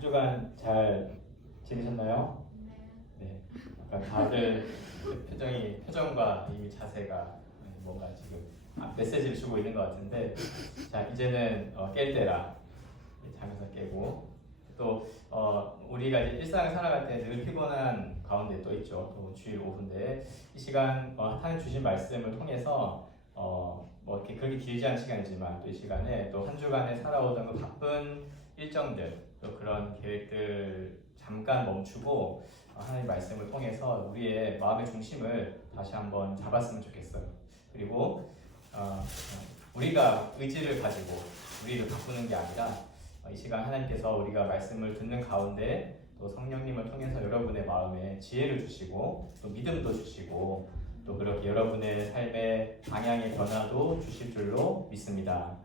한 주간 잘 지내셨나요? 네. 약간 다들 표정과 이미 자세가 뭔가 지금 메시지를 주고 있는 것 같은데, 자 이제는 깰 때라. 잠에서 깨고 또 우리가 이제 일상을 살아갈 때 늘 피곤한 가운데 또 있죠. 또 주일 오후인데 이 시간 하나님 주신 말씀을 통해서 뭐 이렇게 그렇게 길지 않은 시간이지만 또 이 시간에 또 한 주간에 살아오던 그 바쁜 일정들 또 그런 계획들 잠깐 멈추고 하나님 말씀을 통해서 우리의 마음의 중심을 다시 한번 잡았으면 좋겠어요. 그리고 우리가 의지를 가지고 우리를 바꾸는 게 아니라 이 시간 하나님께서 우리가 말씀을 듣는 가운데 또 성령님을 통해서 여러분의 마음에 지혜를 주시고 또 믿음도 주시고 또 그렇게 여러분의 삶의 방향의 변화도 주실 줄로 믿습니다.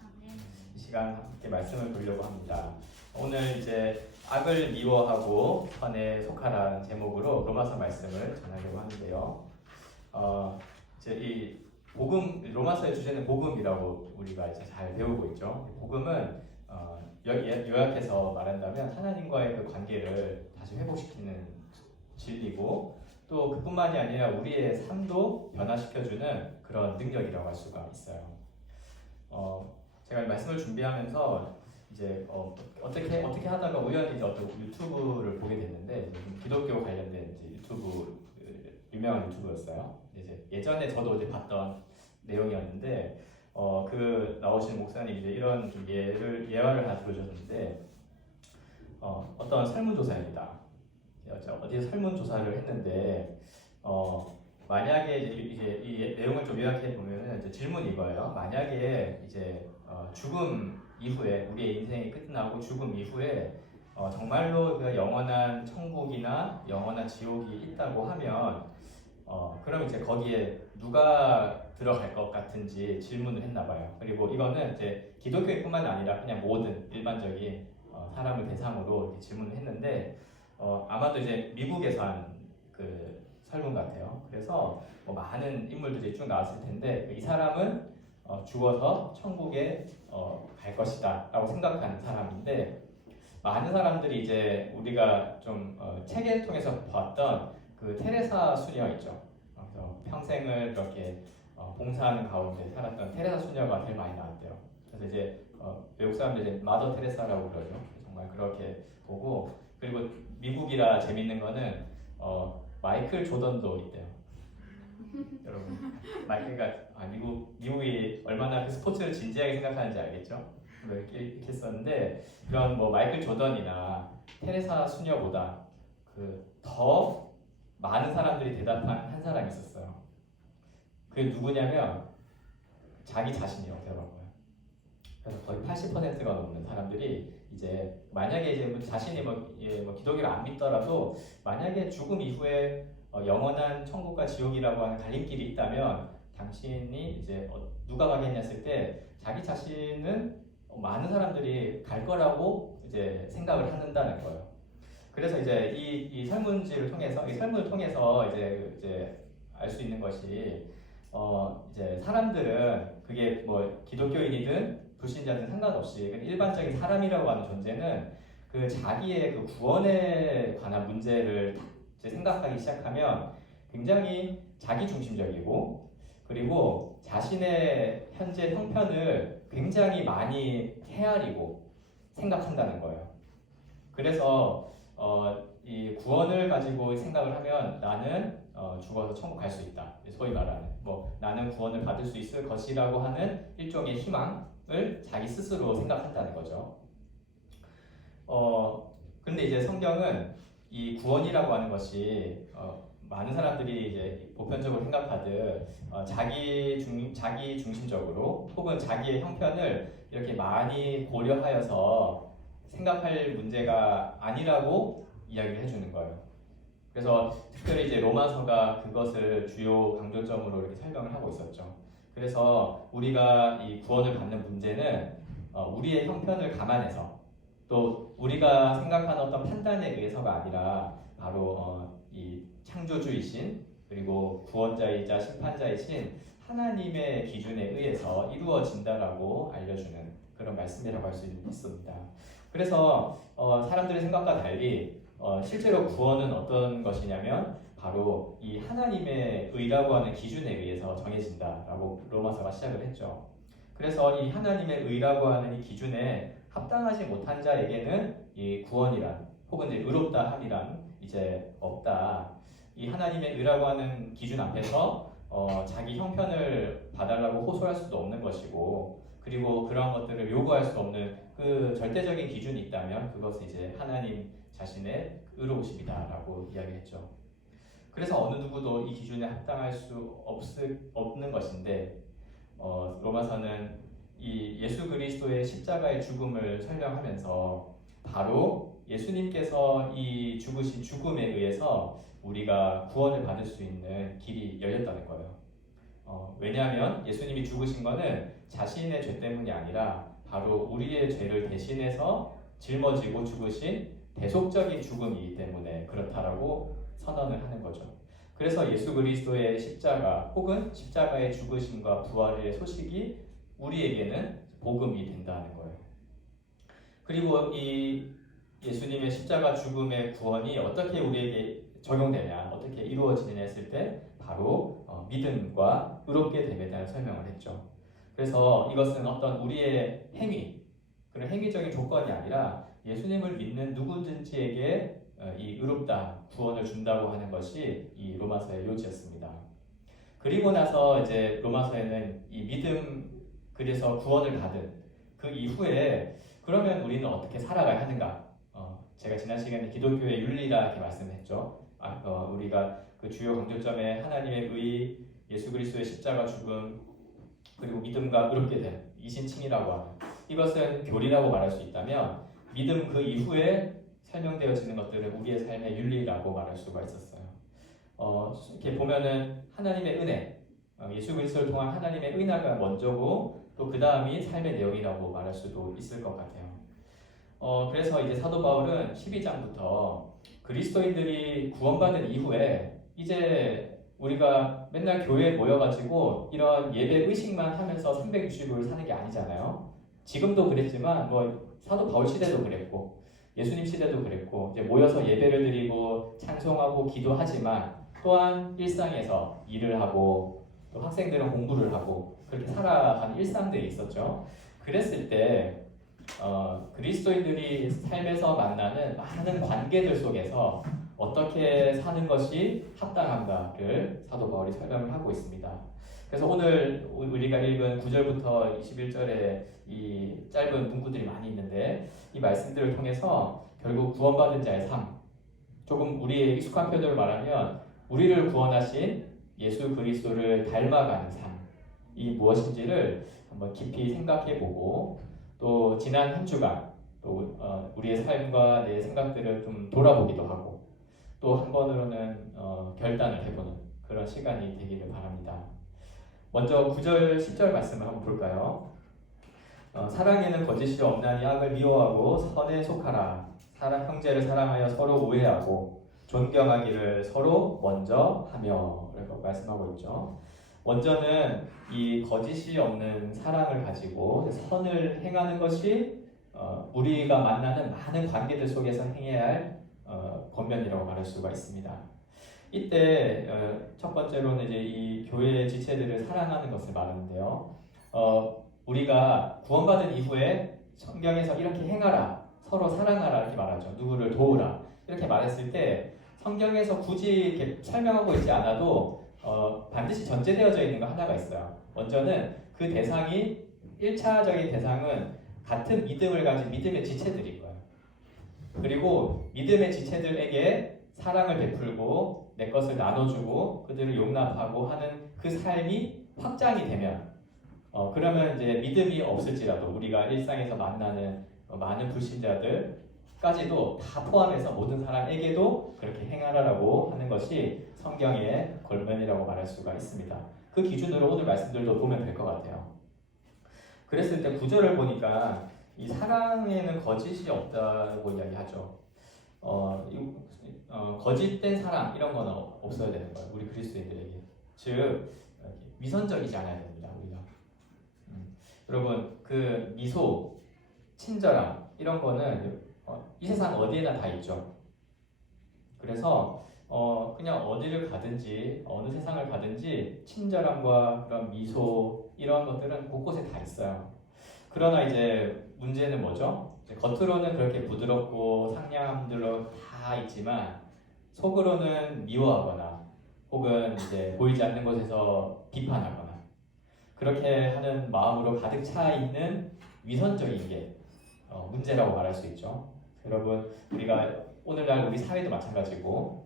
이 시간 함께 말씀을 보려고 합니다. 오늘 이제 악을 미워하고 선에 속하라는 제목으로 로마서 말씀을 전하려고 하는데요. 이제 이 복음, 로마서의 주제는 복음이라고 우리가 이제 잘 배우고 있죠. 복음은 요약해서 말한다면 하나님과의 그 관계를 다시 회복시키는 진리고 또 그뿐만이 아니라 우리의 삶도 변화시켜주는 그런 능력이라고 할 수가 있어요. 제가 말씀을 준비하면서 이제 어떻게 하다가 우연히 이제 어떤 유튜브를 보게 됐는데 기독교 관련된 이제 유튜브 유명한 유튜브였어요. 이제 예전에 저도 이제 봤던 내용이었는데 그 나오시는 목사님이 이제 이런 좀 예화를 하나 들으셨는데 어떤 설문조사입니다. 어디서 설문조사를 했는데 만약에 이제 이 내용을 좀 요약해 보면은 이제 질문이 이거예요. 만약에 이제 죽음 이후에 우리의 인생이 끝나고 죽음 이후에 정말로 그 영원한 천국이나 영원한 지옥이 있다고 하면 그럼 이제 거기에 누가 들어갈 것 같은지 질문을 했나 봐요. 그리고 이거는 이제 기독교인뿐만 아니라 그냥 모든 일반적인 사람을 대상으로 이렇게 질문을 했는데 아마도 이제 미국에서 한 그 설문 같아요. 그래서 뭐 많은 인물들이 쭉 나왔을 텐데 이 사람은 죽어서 천국에 갈 것이다 라고 생각하는 사람인데 많은 사람들이 이제 우리가 좀 책을 통해서 봤던 그 테레사 수녀 있죠. 그래서 평생을 그렇게 봉사하는 가운데 살았던 테레사 수녀가 제일 많이 나왔대요. 그래서 이제 외국 사람들이 이제 마더 테레사라고 그러죠. 정말 그렇게 보고 그리고 미국이라 재밌는 거는 마이클 조던도 있대요. 여러분 마이클가 미국이 얼마나 그 스포츠를 진지하게 생각하는지 알겠죠? 이렇게 했었는데 그런 뭐 마이클 조던이나 테레사 수녀보다 그 더 많은 사람들이 대답한 한 사람이 있었어요. 그게 누구냐면 자기 자신이라고 대답한 그래서 거의 80%가 넘는 사람들이 이제 만약에 이제 자신이 뭐 기독교를 안 믿더라도 만약에 죽음 이후에 영원한 천국과 지옥이라고 하는 갈림길이 있다면 당신이 이제 누가 가겠냐 했을 때 자기 자신은 많은 사람들이 갈 거라고 이제 생각을 한다는 거예요. 그래서 이제 이 설문지를 통해서 이 설문을 통해서 이제 알 수 있는 것이 이제 사람들은 그게 뭐 기독교인이든 불신자든 상관없이 일반적인 사람이라고 하는 존재는 그 자기의 그 구원에 관한 문제를 이제 생각하기 시작하면 굉장히 자기 중심적이고 그리고 자신의 현재 형편을 굉장히 많이 헤아리고 생각한다는 거예요. 그래서 이 구원을 가지고 생각을 하면 나는 죽어서 천국 갈 수 있다. 소위 말하는 뭐 나는 구원을 받을 수 있을 것이라고 하는 일종의 희망을 자기 스스로 생각한다는 거죠. 근데 이제 성경은 이 구원이라고 하는 것이 많은 사람들이 이제 보편적으로 생각하듯 자기 중심적으로 혹은 자기의 형편을 이렇게 많이 고려하여서 생각할 문제가 아니라고 이야기를 해주는 거예요. 그래서 특별히 이제 로마서가 그것을 주요 강조점으로 이렇게 설명을 하고 있었죠. 그래서 우리가 이 구원을 받는 문제는 우리의 형편을 감안해서 또 우리가 생각하는 어떤 판단에 의해서가 아니라 바로 이 창조주이신 그리고 구원자이자 심판자이신 하나님의 기준에 의해서 이루어진다라고 알려주는 그런 말씀이라고 할 수 있습니다. 그래서 사람들의 생각과 달리 실제로 구원은 어떤 것이냐면 바로 이 하나님의 의라고 하는 기준에 의해서 정해진다라고 로마서가 시작을 했죠. 그래서 이 하나님의 의라고 하는 이 기준에 합당하지 못한 자에게는 이 구원이란 혹은 이제 의롭다 함이란 이제 없다. 이 하나님의 의라고 하는 기준 앞에서 자기 형편을 봐달라고 호소할 수도 없는 것이고, 그리고 그러한 것들을 요구할 수 없는 그 절대적인 기준이 있다면 그것은 이제 하나님 자신의 의로우심이다라고 이야기했죠. 그래서 어느 누구도 이 기준에 합당할 수 없는 것인데, 로마서는 이 예수 그리스도의 십자가의 죽음을 설명하면서 바로 예수님께서 이 죽으신 죽음에 의해서 우리가 구원을 받을 수 있는 길이 열렸다는 거예요. 왜냐하면 예수님이 죽으신 것은 자신의 죄 때문이 아니라 바로 우리의 죄를 대신해서 짊어지고 죽으신 대속적인 죽음이기 때문에 그렇다라고 선언을 하는 거죠. 그래서 예수 그리스도의 십자가 혹은 십자가의 죽으심과 부활의 소식이 우리에게는 복음이 된다는 거예요. 그리고 이 예수님의 십자가 죽음의 구원이 어떻게 우리에게 적용되냐, 어떻게 이루어지느냐 했을 때 바로 믿음과 의롭게 됨에 대한 설명을 했죠. 그래서 이것은 어떤 우리의 행위, 그런 행위적인 조건이 아니라 예수님을 믿는 누구든지에게 이 의롭다, 구원을 준다고 하는 것이 이 로마서의 요지였습니다. 그리고 나서 이제 로마서에는 이 믿음, 그래서 구원을 받은 그 이후에 그러면 우리는 어떻게 살아가야 하는가? 제가 지난 시간에 기독교의 윤리라 이렇게 말씀했죠. 우리가 그 주요 강조점에 하나님의 의, 예수 그리스도의 십자가 죽음, 그리고 믿음과 의롭게 됨, 이신칭이라고 하는 이것은 교리라고 말할 수 있다면 믿음 그 이후에 설명되어지는 것들은 우리의 삶의 윤리라고 말할 수가 있었어요. 이렇게 보면은 하나님의 은혜, 예수 그리스도를 통한 하나님의 은혜가 먼저고 또 그 다음이 삶의 내용이라고 말할 수도 있을 것 같아요. 그래서 이제 사도 바울은 12장부터 그리스도인들이 구원받은 이후에 이제 우리가 맨날 교회에 모여가지고 이런 예배 의식만 하면서 360을 사는 게 아니잖아요. 지금도 그랬지만 뭐 사도 바울 시대도 그랬고 예수님 시대도 그랬고 이제 모여서 예배를 드리고 찬송하고 기도하지만 또한 일상에서 일을 하고 또 학생들은 공부를 하고 그렇게 살아가는 일상들이 있었죠. 그랬을 때 그리스도인들이 삶에서 만나는 많은 관계들 속에서 어떻게 사는 것이 합당한가를 사도 바울이 설명을 하고 있습니다. 그래서 오늘 우리가 읽은 9절부터 21절에 이 짧은 문구들이 많이 있는데 이 말씀들을 통해서 결국 구원받은 자의 삶, 조금 우리의 익숙한 표현으로 말하면 우리를 구원하신 예수 그리스도를 닮아가는 삶이 무엇인지를 한번 깊이 생각해보고 또 지난 한 주간 또 우리의 삶과 내 생각들을 좀 돌아보기도 하고 또 한번으로는 결단을 해보는 그런 시간이 되기를 바랍니다. 먼저 9절 10절 말씀을 한번 볼까요? 사랑에는 거짓이 없나니 악을 미워하고 선에 속하라. 사람 형제를 사랑하여 서로 우애하고 존경하기를 서로 먼저 하며 라고 말씀하고 있죠. 먼저는 이 거짓이 없는 사랑을 가지고 선을 행하는 것이 우리가 만나는 많은 관계들 속에서 행해야 할 권면이라고 말할 수가 있습니다. 이때 첫 번째로는 이제 이 교회의 지체들을 사랑하는 것을 말하는데요. 우리가 구원받은 이후에 성경에서 이렇게 행하라, 서로 사랑하라 이렇게 말하죠. 누구를 도우라 이렇게 말했을 때 성경에서 굳이 이렇게 설명하고 있지 않아도 반드시 전제되어져 있는 거 하나가 있어요. 먼저는 그 대상이 1차적인 대상은 같은 믿음을 가진 믿음의 지체들일 거예요. 그리고 믿음의 지체들에게 사랑을 베풀고 내 것을 나눠주고 그들을 용납하고 하는 그 삶이 확장이 되면 그러면 이제 믿음이 없을지라도 우리가 일상에서 만나는 많은 불신자들까지도 다 포함해서 모든 사람에게도 그렇게 행하라고 하는 것이 성경의 권면이라고 말할 수가 있습니다. 그 기준으로 오늘 말씀들도 보면 될 것 같아요. 그랬을 때 9절을 보니까 이 사랑에는 거짓이 없다고 이야기하죠. 거짓된 사랑 이런 건 없어야 되는 거예요. 우리 그리스도인들에게. 즉 위선적이지 않아야 됩니다. 우리가. 여러분 그 미소 친절함 이런 거는 이 세상 어디에나 다 있죠. 그래서 그냥 어디를 가든지 어느 세상을 가든지 친절함과 그런 미소 이런 것들은 곳곳에 다 있어요. 그러나 이제 문제는 뭐죠? 이제 겉으로는 그렇게 부드럽고 상냥함들로 다 있지만 속으로는 미워하거나 혹은 이제 보이지 않는 곳에서 비판하거나 그렇게 하는 마음으로 가득 차 있는 위선적인 게 문제라고 말할 수 있죠. 여러분 우리가 오늘날 우리 사회도 마찬가지고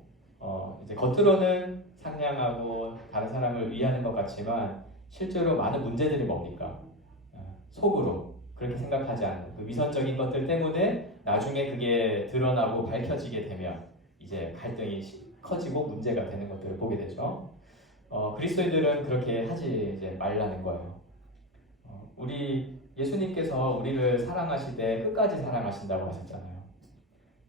이제 겉으로는 상냥하고 다른 사람을 위하는 것 같지만 실제로 많은 문제들이 뭡니까? 속으로 그렇게 생각하지 않는 그 위선적인 것들 때문에 나중에 그게 드러나고 밝혀지게 되면 이제 갈등이 커지고 문제가 되는 것들을 보게 되죠. 그리스도인들은 그렇게 하지 이제 말라는 거예요. 우리 예수님께서 우리를 사랑하시되 끝까지 사랑하신다고 하셨잖아요.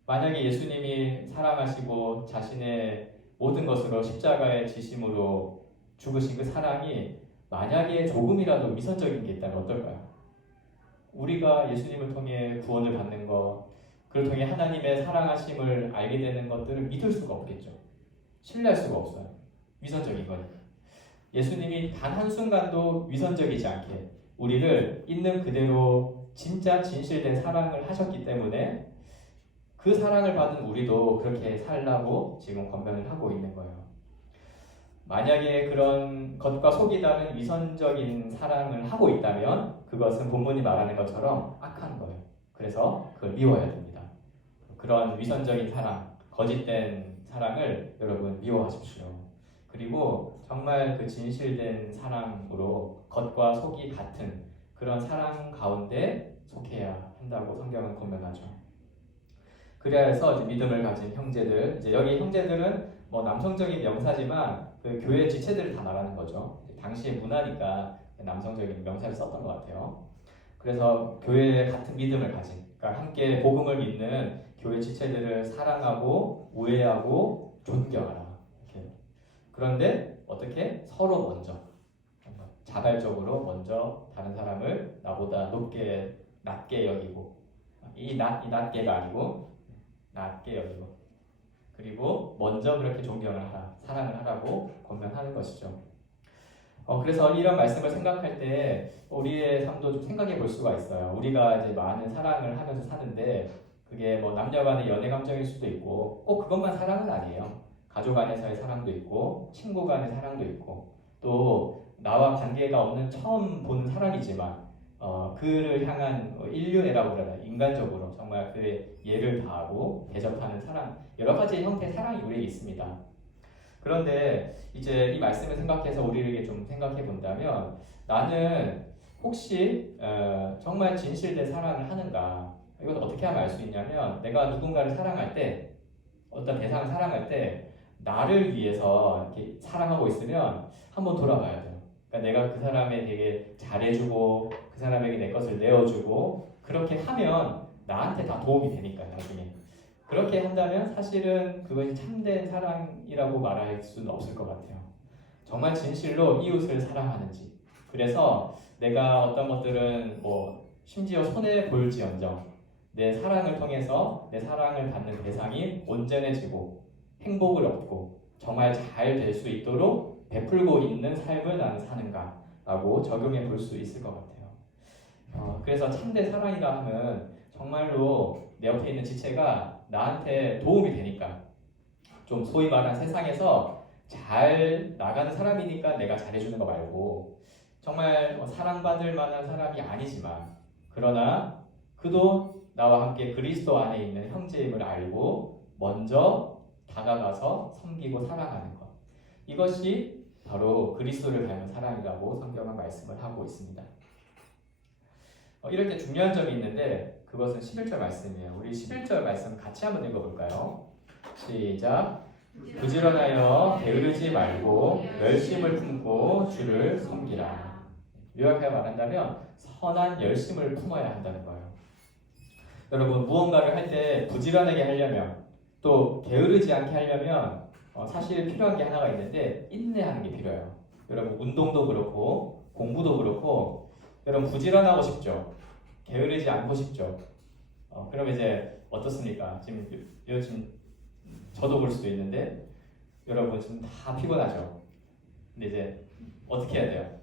만약에 예수님이 사랑하시고 자신의 모든 것으로 십자가의 지심으로 죽으신 그 사랑이 만약에 조금이라도 위선적인 게 있다면 어떨까요? 우리가 예수님을 통해 구원을 받는 것, 그를 통해 하나님의 사랑하심을 알게 되는 것들을 믿을 수가 없겠죠. 신뢰할 수가 없어요. 위선적인 거니까. 예수님이 단 한순간도 위선적이지 않게 우리를 있는 그대로 진짜 진실된 사랑을 하셨기 때문에 그 사랑을 받은 우리도 그렇게 살라고 지금 권면을 하고 있는 거예요. 만약에 그런 겉과 속이 다른 위선적인 사랑을 하고 있다면 그것은 본문이 말하는 것처럼 악한 거예요. 그래서 그걸 미워해야 됩니다. 그런 위선적인 사랑, 거짓된 사랑을 여러분 미워하십시오. 그리고 정말 그 진실된 사랑으로 겉과 속이 같은 그런 사랑 가운데 속해야 한다고 성경은 권면하죠. 그래야 해서 이제 믿음을 가진 형제들, 이제 여기 형제들은 뭐 남성적인 명사지만 그 교회 지체들을 다 말하는 거죠. 당시의 문화니까 남성적인 명사를 썼던 것 같아요. 그래서 교회에 같은 믿음을 가진, 그러니까 함께 복음을 믿는 교회 지체들을 사랑하고 우애하고 존경하라. 이렇게. 그런데 어떻게 서로 먼저 자발적으로 먼저 다른 사람을 나보다 낮게 여기고 이 낮게가 아니고 낮게 여기고 그리고 먼저 그렇게 존경을 하라, 사랑을 하라고 권면하는 것이죠. 그래서 이런 말씀을 생각할 때 우리의 삶도 좀 생각해 볼 수가 있어요. 우리가 이제 많은 사랑을 하면서 사는데 그게 뭐 남녀 간의 연애 감정일 수도 있고 꼭 그것만 사랑은 아니에요. 가족 안에서의 사랑도 있고 친구 간의 사랑도 있고 또 나와 관계가 없는 처음 보는 사람이지만 그를 향한 인류애라고 그러나 인간적으로 정말 그의 예를 다하고 대접하는 사랑 여러 가지 형태의 사랑이 우리에게 있습니다. 그런데 이제 이 말씀을 생각해서 우리에게 좀 생각해 본다면 나는 혹시 정말 진실된 사랑을 하는가? 이건 어떻게 하면 알 수 있냐면 내가 누군가를 사랑할 때 어떤 대상을 사랑할 때 나를 위해서 이렇게 사랑하고 있으면 한번 돌아봐야 돼요. 그러니까 내가 그 사람에게 잘해주고 그 사람에게 내 것을 내어주고 그렇게 하면 나한테 다 도움이 되니까요. 나중에. 그렇게 한다면 사실은 그것이 참된 사랑이라고 말할 수는 없을 것 같아요. 정말 진실로 이웃을 사랑하는지. 그래서 내가 어떤 것들은 뭐 심지어 손해 볼지언정 내 사랑을 통해서 내 사랑을 받는 대상이 온전해지고 행복을 얻고 정말 잘 될 수 있도록 베풀고 있는 삶을 나는 사는가라고 적용해 볼 수 있을 것 같아요. 그래서 참된 사랑이라 하면 정말로 내 옆에 있는 지체가 나한테 도움이 되니까 좀 소위 말하는 세상에서 잘 나가는 사람이니까 내가 잘해주는 거 말고 정말 사랑받을 만한 사람이 아니지만 그러나 그도 나와 함께 그리스도 안에 있는 형제임을 알고 먼저 다가가서 섬기고 사랑하는 것 이것이 바로 그리스도를 닮은 사랑이라고 성경은 말씀을 하고 있습니다. 이럴 때 중요한 점이 있는데 그것은 11절 말씀이에요. 우리 11절 말씀 같이 한번 읽어볼까요? 시작. 부지런하여 게으르지 말고 열심을 품고 주를 섬기라. 요약하여 말한다면 선한 열심을 품어야 한다는 거예요. 여러분 무언가를 할 때 부지런하게 하려면 또 게으르지 않게 하려면 사실 필요한 게 하나가 있는데 인내하는 게 필요해요. 여러분 운동도 그렇고 공부도 그렇고 여러분 부지런하고 싶죠? 게으르지 않고 싶죠. 그럼 이제 어떻습니까? 지금 요즘 저도 볼 수도 있는데 여러분 지금 다 피곤하죠. 근데 이제 어떻게 해야 돼요?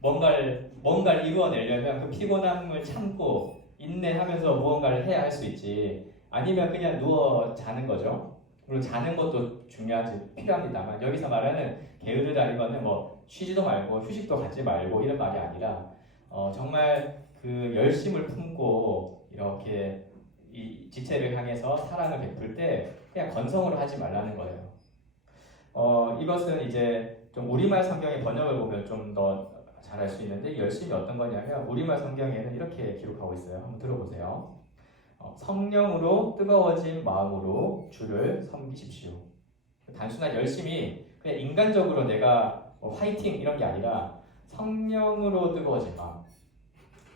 뭔가를 이루어내려면 그 피곤함을 참고 인내하면서 무언가를 해야 할 수 있지. 아니면 그냥 누워 자는 거죠. 물론 자는 것도 중요하지 필요합니다만 여기서 말하는 게으르다 이거는 뭐 쉬지도 말고 휴식도 갖지 말고 이런 말이 아니라 정말 그 열심을 품고 이렇게 이 지체를 향해서 사랑을 베풀 때 그냥 건성으로 하지 말라는 거예요. 이것은 이제 좀 우리말 성경의 번역을 보면 좀 더 잘 알 수 있는데 열심이 어떤 거냐면 우리말 성경에는 이렇게 기록하고 있어요. 한번 들어보세요. 성령으로 뜨거워진 마음으로 주를 섬기십시오. 단순한 열심이 그냥 인간적으로 내가 화이팅 이런 게 아니라 성령으로 뜨거워진 마음.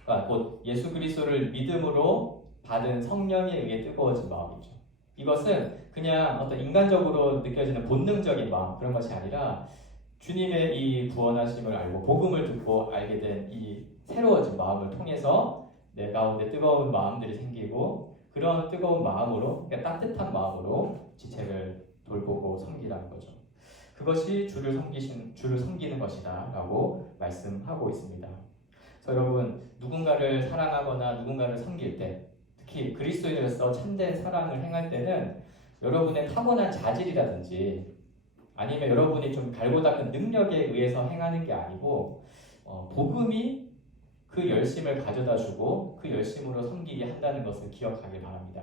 그러니까 곧 예수 그리스도를 믿음으로 받은 성령에 의해 뜨거워진 마음이죠. 이것은 그냥 어떤 인간적으로 느껴지는 본능적인 마음 그런 것이 아니라 주님의 이 구원하심을 알고 복음을 듣고 알게 된 이 새로워진 마음을 통해서 내 가운데 뜨거운 마음들이 생기고 그런 뜨거운 마음으로 그러니까 따뜻한 마음으로 지체를 돌보고 섬기라는 거죠. 그것이 주를 섬기는 것이다라고 말씀하고 있습니다. 그래서 여러분 누군가를 사랑하거나 누군가를 섬길 때 특히 그리스도인으로서 참된 사랑을 행할 때는 여러분의 타고난 자질이라든지 아니면 여러분이 좀 갈고 닦은 능력에 의해서 행하는 게 아니고 복음이 그 열심을 가져다주고 그 열심으로 섬기게 한다는 것을 기억하길 바랍니다.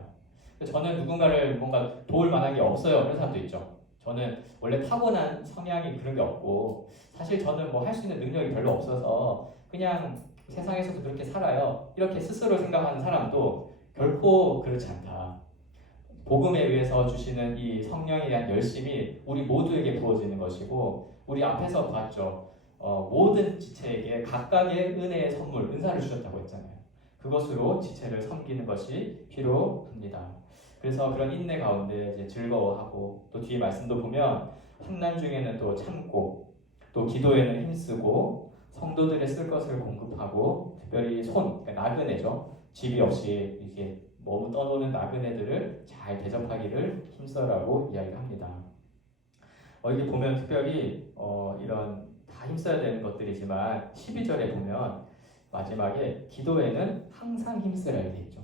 저는 누군가를 뭔가 도울 만한 게 없어요. 그런 사람도 있죠. 저는 원래 타고난 성향이 그런 게 없고 사실 저는 뭐 할 수 있는 능력이 별로 없어서 그냥 세상에서도 그렇게 살아요. 이렇게 스스로 생각하는 사람도 결코 그렇지 않다. 복음에 의해서 주시는 이 성령에 대한 열심이 우리 모두에게 부어지는 것이고 우리 앞에서 봤죠. 모든 지체에게 각각의 은혜의 선물, 은사를 주셨다고 했잖아요. 그것으로 지체를 섬기는 것이 필요합니다. 그래서 그런 인내 가운데 이제 즐거워하고 또 뒤에 말씀도 보면 환난 중에는 또 참고 또 기도에는 힘쓰고 성도들의 쓸 것을 공급하고 특별히 그러니까 나그네죠. 집이 없이 이렇게 너무 떠도는 나그네들을 잘 대접하기를 힘써라고 이야기합니다. 이게 보면 특별히 이런 다 힘써야 되는 것들이지만 12절에 보면 마지막에 기도에는 항상 힘쓰라 이렇게 있죠.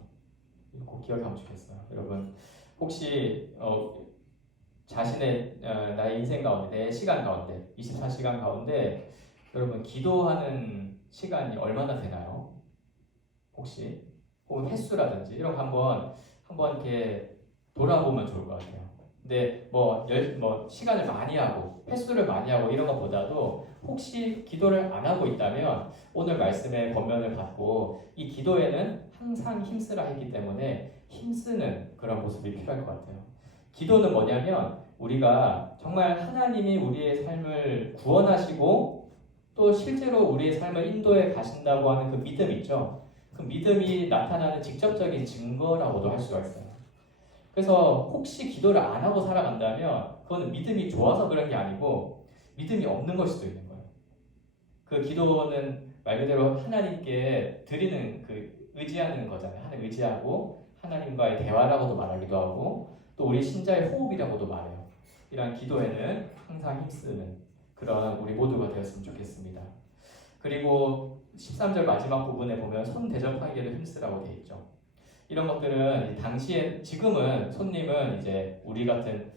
이거 꼭 기억하면 좋겠어요. 여러분 혹시 자신의 나의 인생 가운데 내 시간 가운데 24시간 가운데 여러분 기도하는 시간이 얼마나 되나요? 혹시 혹은 횟수라든지 이런 거 한번 이렇게 돌아보면 좋을 것 같아요. 근데 뭐 시간을 많이 하고 횟수를 많이 하고 이런 것보다도 혹시 기도를 안 하고 있다면 오늘 말씀의 권면을 받고 이 기도에는 항상 힘쓰라 했기 때문에 힘쓰는 그런 모습이 필요할 것 같아요. 기도는 뭐냐면 우리가 정말 하나님이 우리의 삶을 구원하시고 또 실제로 우리의 삶을 인도해 가신다고 하는 그 믿음 있죠. 그 믿음이 나타나는 직접적인 증거라고도 할 수가 있어요. 그래서 혹시 기도를 안 하고 살아간다면 그거는 믿음이 좋아서 그런 게 아니고 믿음이 없는 걸 수도 있는 거예요. 그 기도는 말 그대로 하나님께 드리는 그 의지하는 거잖아요. 하나님 의지하고 하나님과의 대화라고도 말하기도 하고 또 우리 신자의 호흡이라고도 말해요. 이러한 기도에는 항상 힘쓰는 그런 우리 모두가 되었으면 좋겠습니다. 그리고 13절 마지막 부분에 보면 손 대접하기에도 힘쓰라고 되어 있죠. 이런 것들은 당시에 지금은 손님은 이제 우리 같은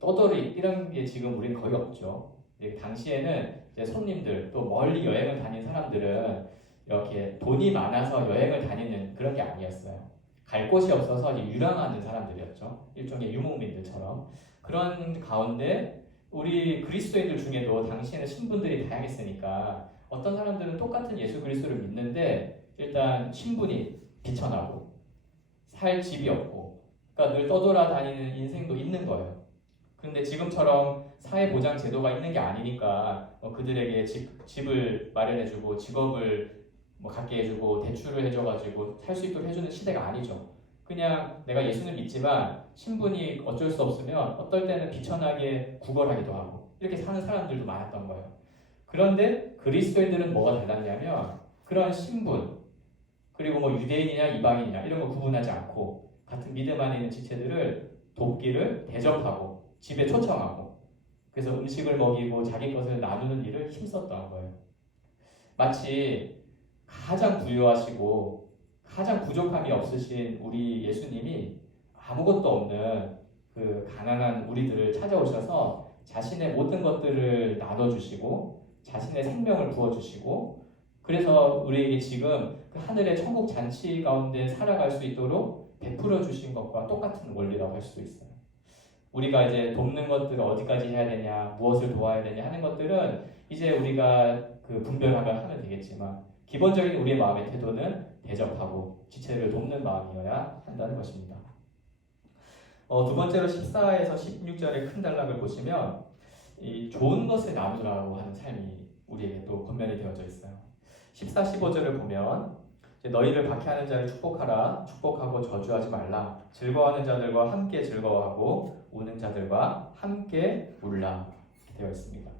떠돌이 이런 게 지금 우리는 거의 없죠. 당시에는 이제 손님들 또 멀리 여행을 다닌 사람들은 이렇게 돈이 많아서 여행을 다니는 그런 게 아니었어요. 갈 곳이 없어서 이제 유랑하는 사람들이었죠. 일종의 유목민들처럼. 그런 가운데 우리 그리스도인들 중에도 당시에는 신분들이 다양했으니까 어떤 사람들은 똑같은 예수 그리스도를 믿는데 일단 신분이 비천하고 살 집이 없고 그러니까 늘 떠돌아다니는 인생도 있는 거예요. 근데 지금처럼 사회보장 제도가 있는 게 아니니까 그들에게 집을 마련해주고 직업을 갖게 해주고 대출을 해줘가지고 살 수 있도록 해주는 시대가 아니죠. 그냥 내가 예수는 믿지만 신분이 어쩔 수 없으면 어떨 때는 비천하게 구걸하기도 하고 이렇게 사는 사람들도 많았던 거예요. 그런데 그리스도인들은 뭐가 달랐냐면 그런 신분, 그리고 뭐 유대인이냐 이방인이냐 이런 거 구분하지 않고 같은 믿음 안에 있는 지체들을 돕기를 대접하고 집에 초청하고 그래서 음식을 먹이고 자기 것을 나누는 일을 힘썼던 거예요. 마치 가장 부유하시고 가장 부족함이 없으신 우리 예수님이 아무것도 없는 그 가난한 우리들을 찾아오셔서 자신의 모든 것들을 나눠주시고 자신의 생명을 부어주시고 그래서 우리에게 지금 그 하늘의 천국 잔치 가운데 살아갈 수 있도록 베풀어 주신 것과 똑같은 원리라고 할 수도 있어요. 우리가 이제 돕는 것들을 어디까지 해야 되냐, 무엇을 도와야 되냐 하는 것들은 이제 우리가 그 분별하면 하면 되겠지만 기본적인 우리의 마음의 태도는 대접하고 지체를 돕는 마음이어야 한다는 것입니다. 두 번째로 14에서 16절의 큰 단락을 보시면 이 좋은 것을 나누라고 하는 삶이 우리에게 또 권면이 되어져 있어요. 14, 15절을 보면 너희를 박해하는 자를 축복하라. 축복하고 저주하지 말라. 즐거워하는 자들과 함께 즐거워하고 우는 자들과 함께 울라 되어 있습니다.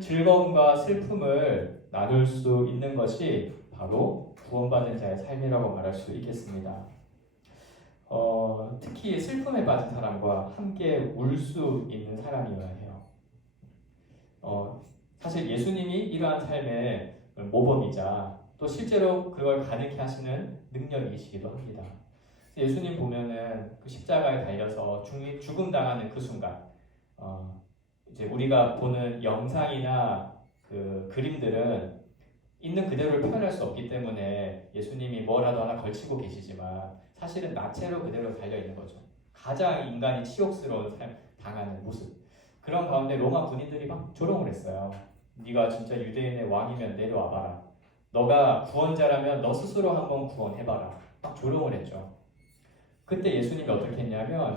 즐거움과 슬픔을 나눌 수 있는 것이 바로 구원받은 자의 삶이라고 말할 수 있겠습니다. 특히 슬픔에 빠진 사람과 함께 울 수 있는 사람이어야 해요. 사실 예수님이 이러한 삶의 모범이자 또 실제로 그걸 가능케 하시는 능력이시기도 합니다. 예수님 보면은 그 십자가에 달려서 죽음 당하는 그 순간, 이제 우리가 보는 영상이나 그 그림들은 있는 그대로를 표현할 수 없기 때문에 예수님이 뭐라도 하나 걸치고 계시지만 사실은 나체로 그대로 달려 있는 거죠. 가장 인간이 치욕스러운 삶 당하는 모습. 그런 가운데 로마 군인들이 막 조롱을 했어요. 네가 진짜 유대인의 왕이면 내려와봐라. 너가 구원자라면 너 스스로 한번 구원해봐라. 막 조롱을 했죠. 그때 예수님이 어떻게 했냐면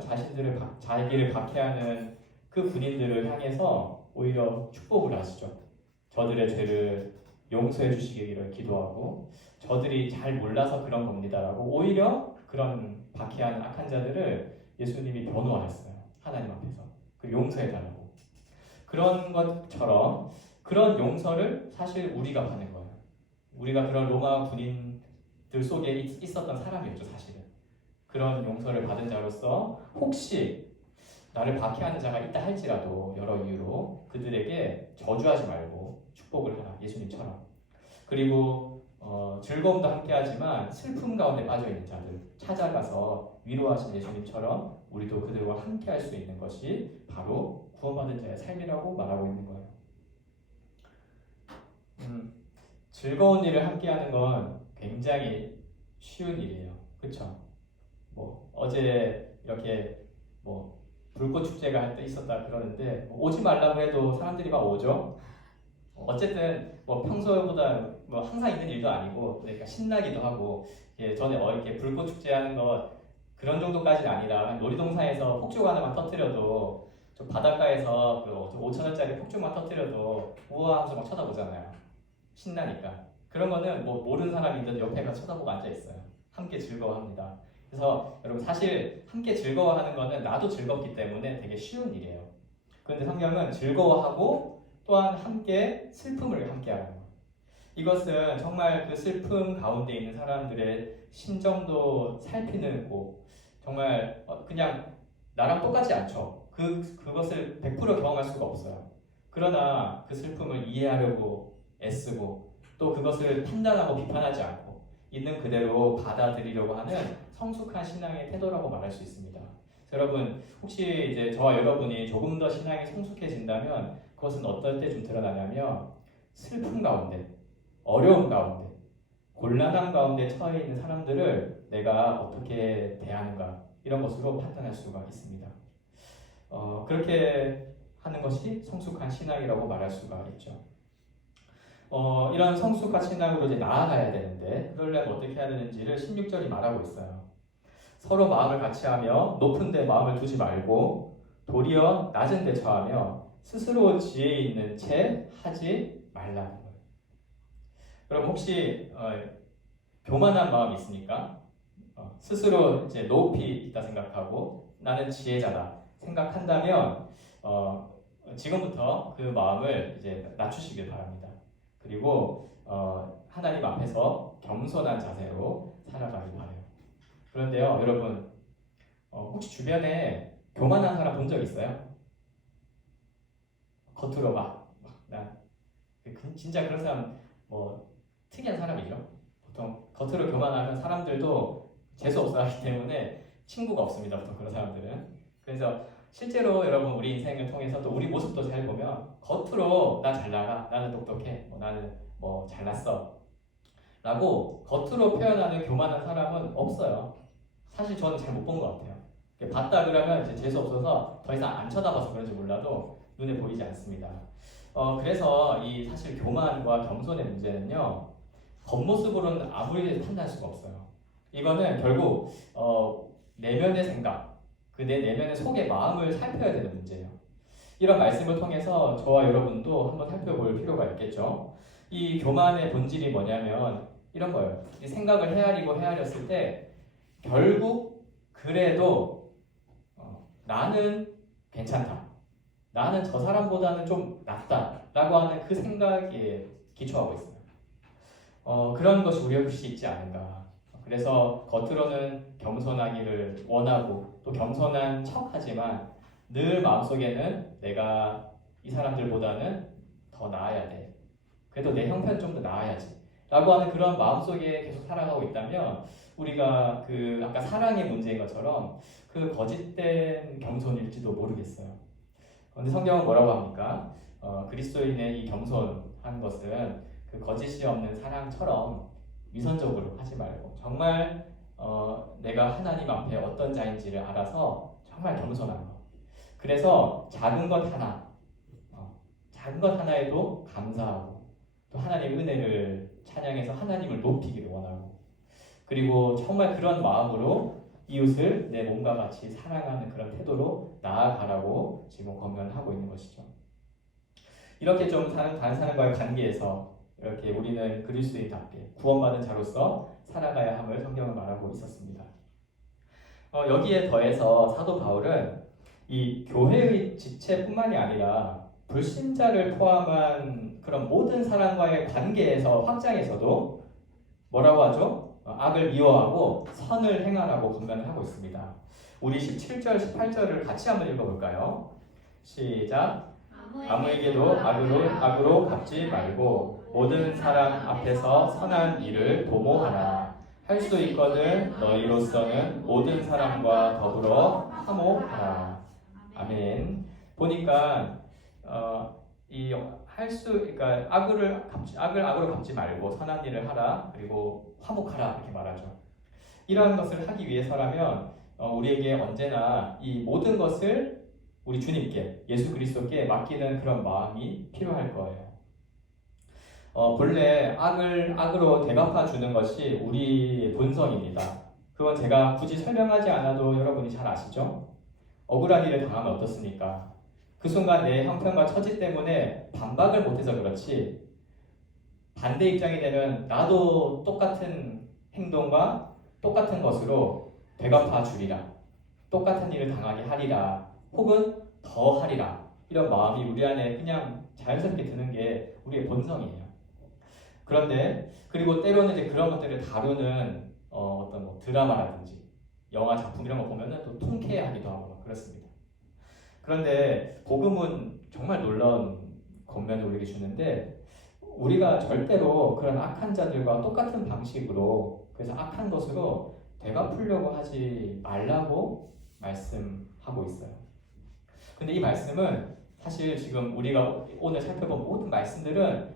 자기를 박해하는 그 군인들을 향해서 오히려 축복을 하시죠. 저들의 죄를 용서해 주시기를 기도하고 저들이 잘 몰라서 그런 겁니다라고 오히려 그런 박해하는 악한 자들을 예수님이 변호하셨어요. 하나님 앞에서. 그 용서해달라고. 그런 것처럼 그런 용서를 사실 우리가 받는 거예요. 우리가 그런 로마 군인들 속에 있었던 사람이었죠, 사실은. 그런 용서를 받은 자로서 혹시 나를 박해하는 자가 있다 할지라도 여러 이유로 그들에게 저주하지 말고 축복을 하라, 예수님처럼. 그리고 즐거움도 함께하지만 슬픔 가운데 빠져있는 자들 찾아가서 위로하신 예수님처럼 우리도 그들과 함께할 수 있는 것이 바로 구원받은 자의 삶이라고 말하고 있는 거예요. 즐거운 일을 함께하는 건 굉장히 쉬운 일이에요. 그렇죠? 뭐 어제 이렇게 뭐 불꽃 축제가 할 때 있었다 그러는데 오지 말라고 해도 사람들이 막 오죠. 어쨌든 뭐 평소보다 뭐 항상 있는 일도 아니고 그러니까 신나기도 하고 전에 이렇게 불꽃 축제 하는 거 그런 정도까지는 아니라 놀이동산에서 폭죽 하나만 터뜨려도 저 바닷가에서 그 5,000원짜리 폭죽만 터뜨려도 우와 하면서 막 쳐다보잖아요. 신나니까. 그런 거는 뭐 모르는 사람인데 옆에 가서 쳐다보고 앉아있어요. 함께 즐거워합니다. 그래서 여러분 사실 함께 즐거워하는 거는 나도 즐겁기 때문에 되게 쉬운 일이에요. 그런데 성경은 즐거워하고 또한 함께 슬픔을 함께하는 거예요. 이것은 정말 그 슬픔 가운데 있는 사람들의 심정도 살피는 고 정말 그냥 나랑 똑같지 않죠. 그것을 100% 경험할 수가 없어요. 그러나 그 슬픔을 이해하려고 애쓰고 또 그것을 판단하고 비판하지 않고 있는 그대로 받아들이려고 하는 성숙한 신앙의 태도라고 말할 수 있습니다. 여러분 혹시 이제 저와 여러분이 조금 더 신앙이 성숙해진다면 그것은 어떨 때 좀 드러나냐면 슬픔 가운데, 어려움 가운데, 곤란함 가운데 처해 있는 사람들을 내가 어떻게 대하는가 이런 것으로 판단할 수가 있습니다. 그렇게 하는 것이 성숙한 신앙이라고 말할 수가 있죠. 이런 성숙한 신앙으로 이제 나아가야 되는데 그러려면 어떻게 해야 되는지를 16절이 말하고 있어요. 서로 마음을 같이 하며 높은 데 마음을 두지 말고 도리어 낮은 데 처하며 스스로 지혜 있는 채 하지 말라는 거예요. 그럼 혹시 교만한 마음이 있습니까? 스스로 이제 높이 있다 생각하고 나는 지혜자다 생각한다면 지금부터 그 마음을 이제 낮추시길 바랍니다. 그리고 하나님 앞에서 겸손한 자세로 살아가길 바래요. 그런데요, 여러분, 혹시 주변에 교만한 사람 본 적 있어요? 겉으로 난 진짜 그런 사람 뭐 특이한 사람이죠. 보통 겉으로 교만하면 사람들도 재수 없어하기 때문에 친구가 없습니다. 보통 그런 사람들은. 그래서 실제로 여러분 우리 인생을 통해서 또 우리 모습도 잘 보면 겉으로 나 잘 나가, 나는 똑똑해, 나는 뭐 잘났어 라고 겉으로 표현하는 교만한 사람은 없어요. 사실 저는 잘 못 본 것 같아요. 봤다 그러면 이제 재수 없어서 더 이상 안 쳐다봐서 그런지 몰라도 눈에 보이지 않습니다. 그래서 이 사실 교만과 겸손의 문제는요, 겉모습으로는 아무리 판단할 수가 없어요. 이거는 결국 내면의 생각, 그 내 내면의 속의 마음을 살펴야 되는 문제예요. 이런 말씀을 통해서 저와 여러분도 한번 살펴볼 필요가 있겠죠. 이 교만의 본질이 뭐냐면 이런 거예요. 이 생각을 헤아렸을 때 결국 그래도 나는 괜찮다, 나는 저 사람보다는 좀 낫다라고 하는 그 생각에 기초하고 있어요. 그런 것이 우리 역시 있지 않은가. 그래서 겉으로는 겸손하기를 원하고 또 겸손한 척하지만 늘 마음속에는 내가 이 사람들보다는 더 나아야 돼. 그래도 내 형편은 좀 더 나아야지. 라고 하는 그런 마음속에 계속 살아가고 있다면 우리가 그 아까 사랑의 문제인 것처럼 그 거짓된 겸손일지도 모르겠어요. 그런데 성경은 뭐라고 합니까? 그리스도인의 이 겸손한 것은 그 거짓이 없는 사랑처럼 위선적으로 하지 말고 정말 내가 하나님 앞에 어떤 자인지를 알아서 정말 겸손한 것. 그래서 작은 것 하나에도 감사하고 또 하나님의 은혜를 찬양해서 하나님을 높이기를 원하고 그리고 정말 그런 마음으로 이웃을 내 몸과 같이 사랑하는 그런 태도로 나아가라고 지금 권면하고 있는 것이죠. 이렇게 좀 다른 사람과의 관계에서 이렇게 우리는 그리스도인답게 구원받은 자로서 살아가야 함을 성경은 말하고 있었습니다. 여기에 더해서 사도 바울은 이 교회의 지체뿐만이 아니라 불신자를 포함한 그런 모든 사람과의 관계에서 확장에서도 뭐라고 하죠? 악을 미워하고 선을 행하라고 권면을 하고 있습니다. 우리 17절, 18절을 같이 한번 읽어볼까요? 시작. 아무에게도 악으로 갚지 말고 모든 사람 앞에서 선한 일을 도모하라. 할 수 있거든 너희로서는 모든 사람과 더불어 화목하라. 아멘. 보니까 그러니까 악으로 갚지 말고 선한 일을 하라. 그리고 화목하라 이렇게 말하죠. 이러한 것을 하기 위해서라면 우리에게 언제나 이 모든 것을 우리 주님께 예수 그리스도께 맡기는 그런 마음이 필요할 거예요. 본래 악으로 대갚아 주는 것이 우리 본성입니다. 그건 제가 굳이 설명하지 않아도 여러분이 잘 아시죠? 억울한 일을 당하면 어떻습니까? 그 순간 내 형편과 처지 때문에 반박을 못해서 그렇지 반대 입장이 되면 나도 똑같은 행동과 똑같은 것으로 되갚아 주리라, 똑같은 일을 당하게 하리라, 혹은 더 하리라, 이런 마음이 우리 안에 그냥 자연스럽게 드는 게 우리의 본성이에요. 그런데 그리고 때로는 이제 그런 것들을 다루는 어떤 뭐 드라마라든지 영화 작품 이런 거 보면은 또 통쾌하기도 하고 그렇습니다. 그런데 복음은 정말 놀라운 권면을 우리에게 주는데 우리가 절대로 그런 악한 자들과 똑같은 방식으로 그래서 악한 것으로 되갚으려고 하지 말라고 말씀하고 있어요. 근데 이 말씀은 사실 지금 우리가 오늘 살펴본 모든 말씀들은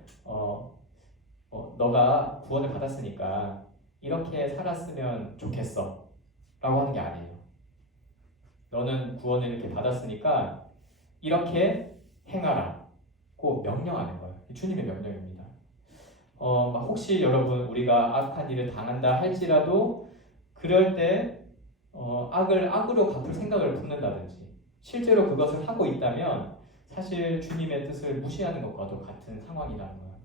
너가 구원을 받았으니까 이렇게 살았으면 좋겠어 라고 하는 게 아니에요. 너는 구원을 이렇게 받았으니까 이렇게 행하라고 명령하는 거예요. 주님의 명령입니다. 혹시 여러분 우리가 악한 일을 당한다 할지라도 그럴 때 악을 악으로 갚을 생각을 품는다든지 실제로 그것을 하고 있다면 사실 주님의 뜻을 무시하는 것과도 같은 상황이라는 거예요.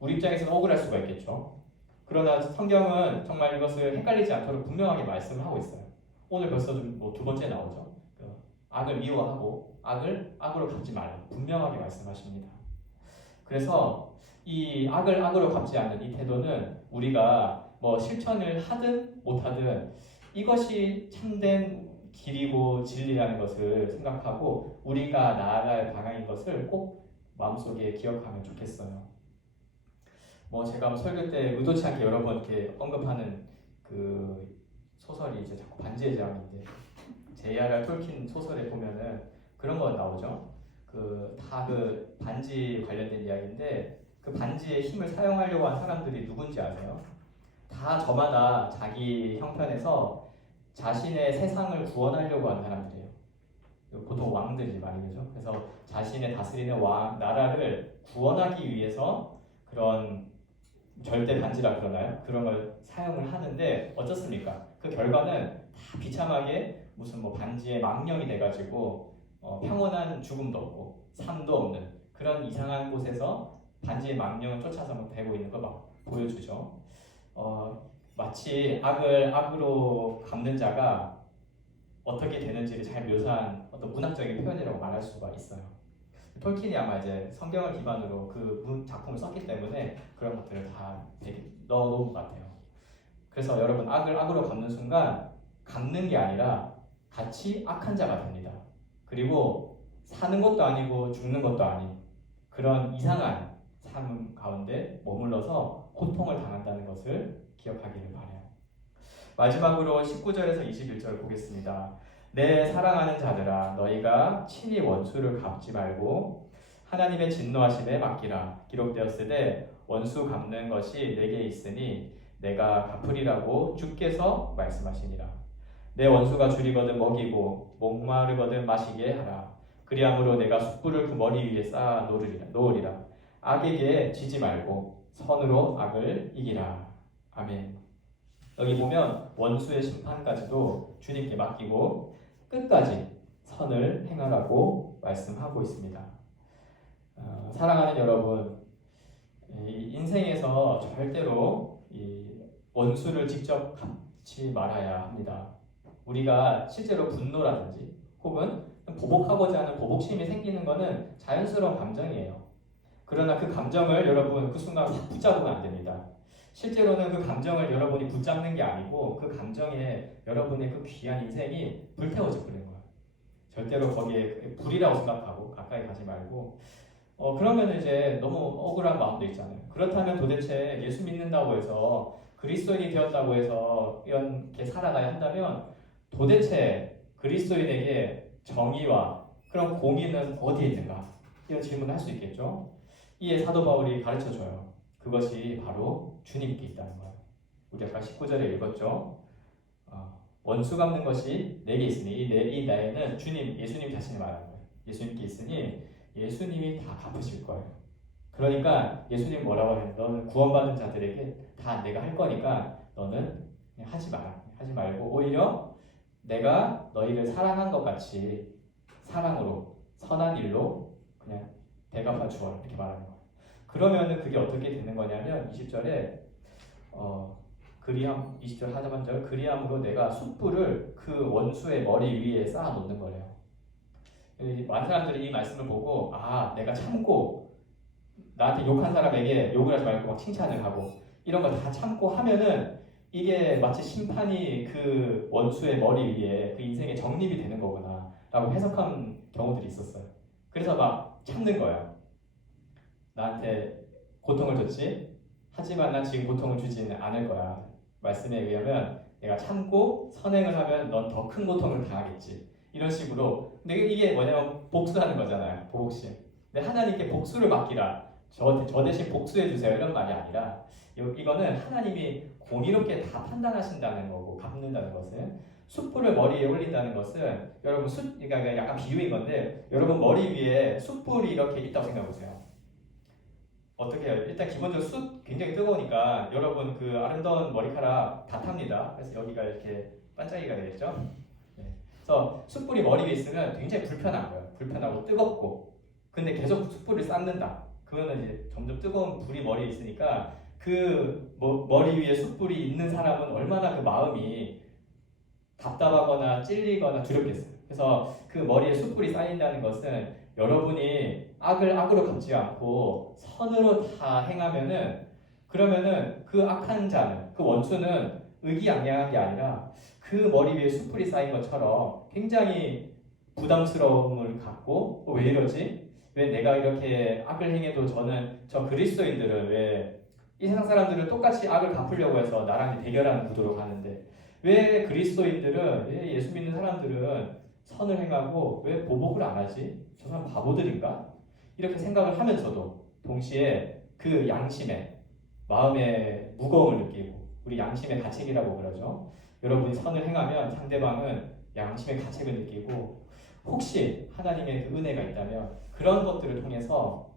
우리 입장에서는 억울할 수가 있겠죠. 그러나 성경은 정말 이것을 헷갈리지 않도록 분명하게 말씀을 하고 있어요. 오늘 벌써 두 번째 나오죠. 악을 미워하고 악을 악으로 갚지 말라 분명하게 말씀하십니다. 그래서 이 악을 악으로 갚지 않는 이 태도는 우리가 뭐 실천을 하든 못하든 이것이 참된 길이고 진리라는 것을 생각하고 우리가 나아갈 방향인 것을 꼭 마음속에 기억하면 좋겠어요. 뭐 제가 뭐 설교 때 의도치 않게 여러 번 이렇게 언급하는 그 소설이 이제 자꾸 반지의 제왕인데 J.R.R. 톨킨 소설에 보면은 그런 거 나오죠. 그 반지 관련된 이야기인데 그 반지의 힘을 사용하려고 한 사람들이 누군지 아세요? 다 저마다 자기 형편에서 자신의 세상을 구원하려고 한 사람들이에요. 보통 왕들이 말이죠. 그래서 자신의 다스리는 나라를 구원하기 위해서 그런 절대 반지라 그러나요? 그런 걸 사용을 하는데 어떻습니까? 그 결과는 다 비참하게 무슨 뭐 반지의 망령이 돼가지고 평온한 죽음도 없고 삶도 없는 그런 이상한 곳에서 반지의 망령을 쫓아서 막 되고 있는 거 막 보여주죠. 마치 악을 악으로 갚는 자가 어떻게 되는지를 잘 묘사한 어떤 문학적인 표현이라고 말할 수가 있어요. 톨킨이 아마 이제 성경을 기반으로 그 작품을 썼기 때문에 그런 것들을 다 되게 넣어놓은 것 같아요. 그래서 여러분 악을 악으로 갚는 순간 갚는 게 아니라 같이 악한 자가 됩니다. 그리고 사는 것도 아니고 죽는 것도 아닌 그런 이상한 삶 가운데 머물러서 고통을 당한다는 것을 기억하기를 바라요. 마지막으로 19절에서 21절 보겠습니다. 내 사랑하는 자들아 너희가 친히 원수를 갚지 말고 하나님의 진노하심에 맡기라. 기록되었으되 원수 갚는 것이 내게 있으니 내가 갚으리라고 주께서 말씀하시니라. 내 원수가 줄이거든 먹이고 목마르거든 마시게 하라. 그리함으로 내가 숯불을 그 머리 위에 쌓아 놓으리라. 악에게 지지 말고 선으로 악을 이기라. 아멘. 여기 보면 원수의 심판까지도 주님께 맡기고 끝까지 선을 행하라고 말씀하고 있습니다. 사랑하는 여러분, 인생에서 절대로 원수를 직접 갚지 말아야 합니다. 우리가 실제로 분노라든지 혹은 보복하고자 하는 보복심이 생기는 것은 자연스러운 감정이에요. 그러나 그 감정을 여러분 그 순간 확 붙잡으면 안 됩니다. 실제로는 그 감정을 여러분이 붙잡는 게 아니고 그 감정에 여러분의 그 귀한 인생이 불태워져 버리는 거예요. 절대로 거기에 불이라고 생각하고 가까이 가지 말고 그러면 이제 너무 억울한 마음도 있잖아요. 그렇다면 도대체 예수 믿는다고 해서 그리스도인이 되었다고 해서 이렇게 살아가야 한다면 도대체 그리스도인에게 정의와 그런 공의는 어디에 있는가? 이런 질문을 할 수 있겠죠. 이에 사도 바울이 가르쳐줘요. 그것이 바로 주님께 있다는 거예요. 우리 아까 19절에 읽었죠. 원수 갚는 것이 내게 있으니 이 나에는 주님, 예수님 자신이 말하는 거예요. 예수님께 있으니 예수님이 다 갚으실 거예요. 그러니까 예수님 뭐라고 해요? 너는 구원받은 자들에게 다 내가 할 거니까 너는 그냥 하지 마라. 하지 말고 오히려 내가 너희를 사랑한 것 같이 사랑으로 선한 일로 그냥 대갚아 주어라 이렇게 말하는 거예요. 그러면은 그게 어떻게 되는 거냐면 20절에 그리함 20절 하자마자 그리함으로 내가 숯불을 그 원수의 머리 위에 쌓아 놓는 거래요. 많은 사람들이 이 말씀을 보고 내가 참고 나한테 욕한 사람에게 욕을 하지 말고 막 칭찬을 하고 이런 거 다 참고 하면은 이게 마치 심판이 그 원수의 머리 위에 그 인생의 정립이 되는 거구나 라고 해석한 경우들이 있었어요. 그래서 막 참는 거예요. 나한테 고통을 줬지? 하지만 난 지금 고통을 주지는 않을 거야. 말씀에 의하면 내가 참고 선행을 하면 넌 더 큰 고통을 당하겠지. 이런 식으로. 근데 이게 뭐냐면 복수하는 거잖아요. 보복심. 근데 하나님께 복수를 맡기라. 저 대신 복수해 주세요. 이런 말이 아니라 이거는 하나님이 공의롭게 다 판단하신다는 거고 갚는다는 것은 숯불을 머리에 올린다는 것은 여러분 그러니까 약간 비유인 건데 여러분 머리 위에 숯불이 이렇게 있다고 생각해 보세요. 어떻게 해요? 일단 기본적으로 숯 굉장히 뜨거우니까 여러분 그 아름다운 머리카락 다 탑니다. 그래서 여기가 이렇게 반짝이가 되겠죠? 네. 그래서 숯불이 머리 위에 있으면 굉장히 불편한 거예요. 불편하고 뜨겁고. 근데 계속 숯불을 쌓는다. 그거는 이제 점점 뜨거운 불이 머리에 있으니까 그 머리 위에 숯불이 있는 사람은 얼마나 그 마음이 답답하거나 찔리거나 두렵겠어요. 그래서 그 머리에 숯불이 쌓인다는 것은 여러분이 악을 악으로 갚지 않고 선으로 다 행하면은 그러면은 그 악한 자는 그 원수는 의기양양한 게 아니라 그 머리 위에 숯불이 쌓인 것처럼 굉장히 부담스러움을 갖고 왜 이러지? 왜 내가 이렇게 악을 행해도 저 그리스도인들은 왜 이 세상 사람들은 똑같이 악을 갚으려고 해서 나랑 대결하는 구도로 가는데 왜 그리스도인들은 왜 예수 믿는 사람들은 선을 행하고 왜 보복을 안 하지? 저 사람 바보들인가? 이렇게 생각을 하면서도 동시에 그 양심에 마음의 무거움을 느끼고 우리 양심의 가책이라고 그러죠. 여러분이 선을 행하면 상대방은 양심의 가책을 느끼고 혹시 하나님의 그 은혜가 있다면 그런 것들을 통해서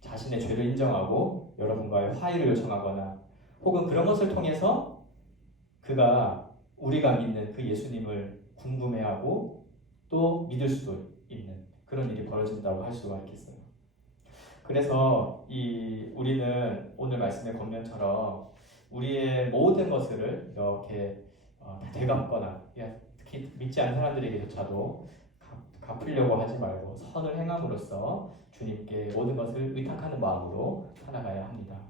자신의 죄를 인정하고 여러분과의 화해를 요청하거나 혹은 그런 것을 통해서 그가 우리가 믿는 그 예수님을 궁금해하고 또 믿을 수도 있는 그런 일이 벌어진다고 할 수가 있겠어요. 그래서 우리는 오늘 말씀의 권면처럼 우리의 모든 것을 이렇게 다 되갚거나 특히 믿지 않는 사람들에게조차도 갚으려고 하지 말고 선을 행함으로써 주님께 모든 것을 의탁하는 마음으로 살아가야 합니다.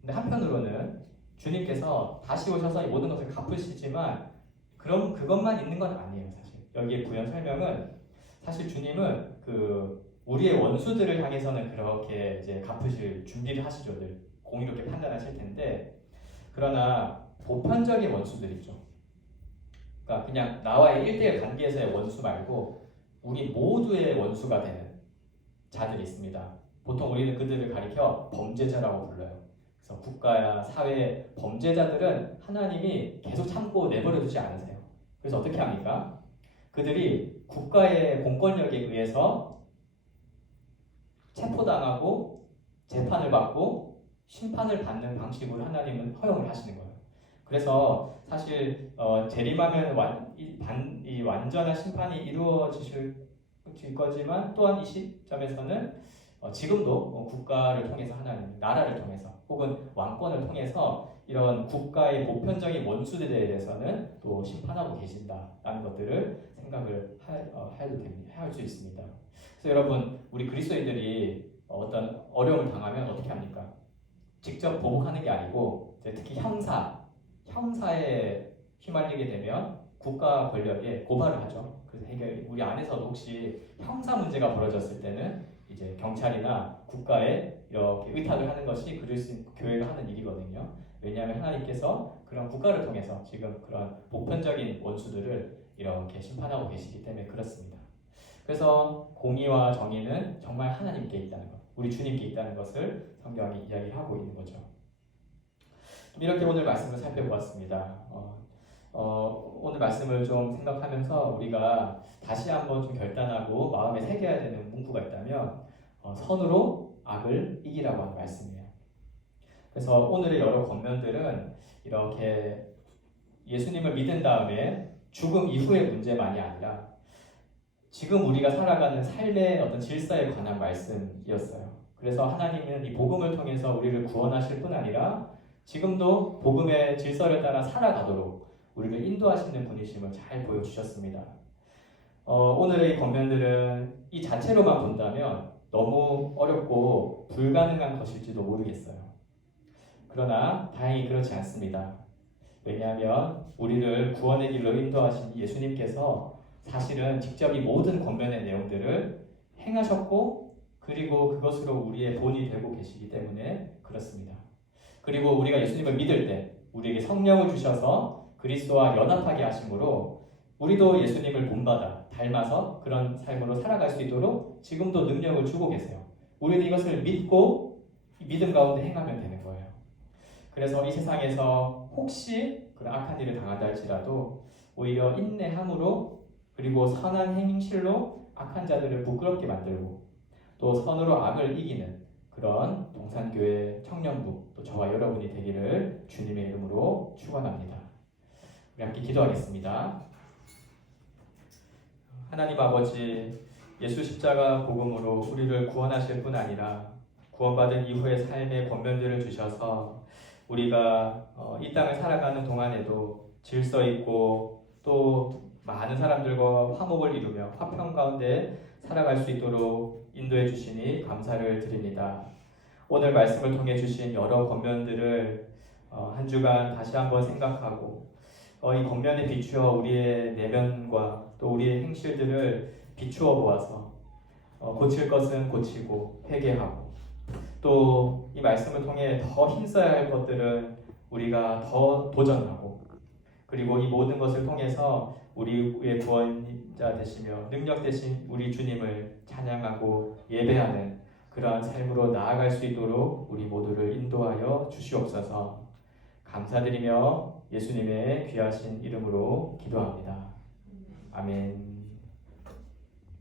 근데 한편으로는 주님께서 다시 오셔서 이 모든 것을 갚으시지만 그럼 그것만 있는 건 아니에요. 사실 여기에 부연 설명은 사실 주님은 우리의 원수들을 향해서는 그렇게 이제 갚으실 준비를 하시죠. 늘 공의롭게 판단하실 텐데 그러나 보편적인 원수들 있죠. 그러니까 그냥 나와의 1대1 관계에서의 원수 말고 우리 모두의 원수가 되는 자들이 있습니다. 보통 우리는 그들을 가리켜 범죄자라고 불러요. 그래서 국가야 사회의 범죄자들은 하나님이 계속 참고 내버려 두지 않으세요. 그래서 어떻게 합니까? 그들이 국가의 공권력에 의해서 체포당하고 재판을 받고 심판을 받는 방식으로 하나님은 허용을 하시는 거예요. 그래서 사실 재림하면 이 완전한 심판이 이루어질 거지만 또한 이 시점에서는 지금도 국가를 통해서 하나님, 나라를 통해서 혹은 왕권을 통해서 이런 국가의 보편적인 원수들에 대해서는 또 심판하고 계신다라는 것들을 생각을 할 수 있습니다. 그래서 여러분, 우리 그리스도인들이 어떤 어려움을 당하면 어떻게 합니까? 직접 보복하는 게 아니고 특히 형사에 휘말리게 되면 국가 권력에 고발을 하죠. 그래서 우리 안에서도 혹시 형사 문제가 벌어졌을 때는 이제 경찰이나 국가에 이렇게 의탁을 하는 것이 교회가 하는 일이거든요. 왜냐하면 하나님께서 그런 국가를 통해서 지금 그런 보편적인 원수들을 이렇게 심판하고 계시기 때문에 그렇습니다. 그래서 공의와 정의는 정말 하나님께 있다는 것, 우리 주님께 있다는 것을 성경이 이야기하고 있는 거죠. 이렇게 오늘 말씀을 살펴보았습니다. 오늘 말씀을 좀 생각하면서 우리가 다시 한번 좀 결단하고 마음에 새겨야 되는 문구가 있다면 선으로 악을 이기라고 하는 말씀이에요. 그래서 오늘의 여러 권면들은 이렇게 예수님을 믿은 다음에 죽음 이후의 문제만이 아니라 지금 우리가 살아가는 삶의 어떤 질서에 관한 말씀이었어요. 그래서 하나님은 이 복음을 통해서 우리를 구원하실 뿐 아니라 지금도 복음의 질서를 따라 살아가도록 우리를 인도하시는 분이심을 잘 보여주셨습니다. 오늘의 이 권면들은 이 자체로만 본다면 너무 어렵고 불가능한 것일지도 모르겠어요. 그러나 다행히 그렇지 않습니다. 왜냐하면 우리를 구원의 길로 인도하신 예수님께서 사실은 직접 이 모든 권면의 내용들을 행하셨고 그리고 그것으로 우리의 본이 되고 계시기 때문에 그렇습니다. 그리고 우리가 예수님을 믿을 때 우리에게 성령을 주셔서 그리스도와 연합하게 하심으로 우리도 예수님을 본받아 닮아서 그런 삶으로 살아갈 수 있도록 지금도 능력을 주고 계세요. 우리는 이것을 믿고 믿음 가운데 행하면 되는 거예요. 그래서 이 세상에서 혹시 그런 악한 일을 당한다 할지라도 오히려 인내함으로 그리고 선한 행실로 악한 자들을 부끄럽게 만들고 또 선으로 악을 이기는 그런 동산교회 청년부 또 저와 여러분이 되기를 주님의 이름으로 축원합니다. 우리 함께 기도하겠습니다. 하나님 아버지, 예수 십자가 복음으로 우리를 구원하실 뿐 아니라 구원받은 이후의 삶의 권면들을 주셔서 우리가 이 땅을 살아가는 동안에도 질서 있고 또 많은 사람들과 화목을 이루며 화평 가운데 살아갈 수 있도록 인도해 주시니 감사를 드립니다. 오늘 말씀을 통해 주신 여러 권면들을 한 주간 다시 한번 생각하고 이 권면에 비추어 우리의 내면과 또 우리의 행실들을 비추어 보아서 고칠 것은 고치고 회개하고 또 이 말씀을 통해 더 힘써야 할 것들은 우리가 더 도전하고 그리고 이 모든 것을 통해서 우리의 구원자 되시며 능력 되신 우리 주님을 찬양하고 예배하는 그러한 삶으로 나아갈 수 있도록 우리 모두를 인도하여 주시옵소서. 감사드리며 예수님의 귀하신 이름으로 기도합니다. 아멘.